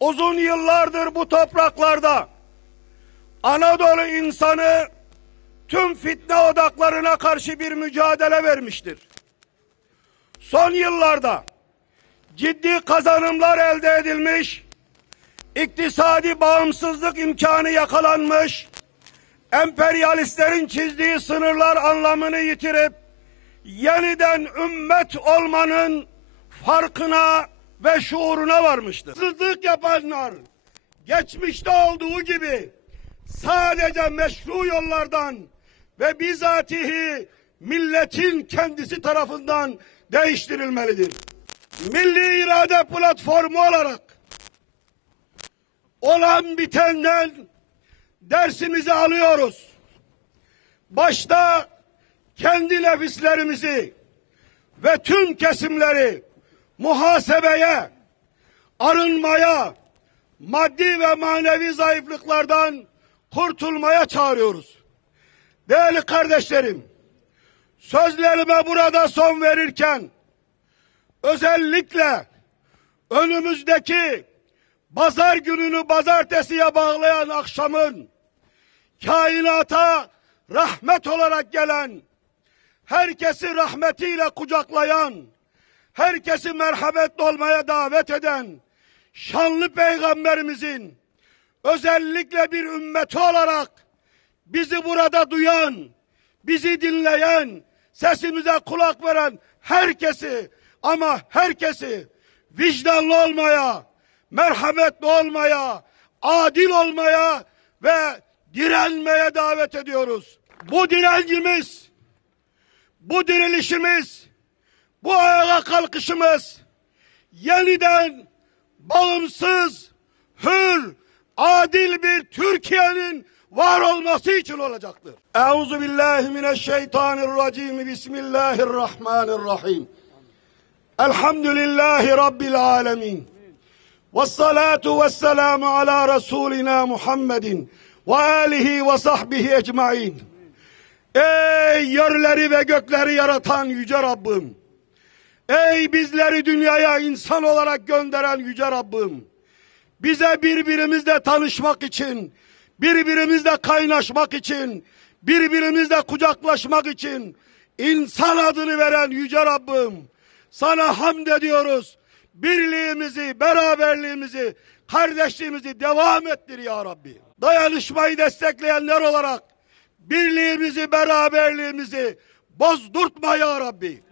Uzun yıllardır bu topraklarda Anadolu insanı tüm fitne odaklarına karşı bir mücadele vermiştir. Son yıllarda ciddi kazanımlar elde edilmiş, iktisadi bağımsızlık imkanı yakalanmış, emperyalistlerin çizdiği sınırlar anlamını yitirip yeniden ümmet olmanın farkına ve şuuruna varmıştır. Hırsızlık yapanlar geçmişte olduğu gibi sadece meşru yollardan ve bizatihi milletin kendisi tarafından değiştirilmelidir. Milli İrade Platformu olarak olan bitenden dersimizi alıyoruz. Başta kendi nefislerimizi ve tüm kesimleri muhasebeye, arınmaya, maddi ve manevi zayıflıklardan kurtulmaya çağırıyoruz. Değerli kardeşlerim, sözlerime burada son verirken özellikle önümüzdeki pazar gününü pazartesiye bağlayan akşamın kainata rahmet olarak gelen, herkesi rahmetiyle kucaklayan, herkesi merhametli olmaya davet eden şanlı peygamberimizin özellikle bir ümmeti olarak bizi burada duyan, bizi dinleyen, sesimize kulak veren herkesi, ama herkesi vicdanlı olmaya, merhametli olmaya, adil olmaya ve direnmeye davet ediyoruz. Bu direncimiz, bu dirilişimiz, bu ayağa kalkışımız yeniden bağımsız, hür, adil bir Türkiye'nin var olması için olacaktır. Euzubillahimineşşeytanirracim. Bismillahirrahmanirrahim. Elhamdülillahi Rabbil alemin. Vessalatu vesselamu ala Resulina Muhammedin ve alihi ve sahbihi ecmain. Ey yerleri ve gökleri yaratan yüce Rabbim! Ey bizleri dünyaya insan olarak gönderen yüce Rabbim! Bize birbirimizle tanışmak için, birbirimizle kaynaşmak için, birbirimizle kucaklaşmak için insan adını veren yüce Rabbim, sana hamd ediyoruz. Birliğimizi, beraberliğimizi, kardeşliğimizi devam ettir ya Rabbi. Dayanışmayı destekleyenler olarak birliğimizi, beraberliğimizi bozdurtma ya Rabbi.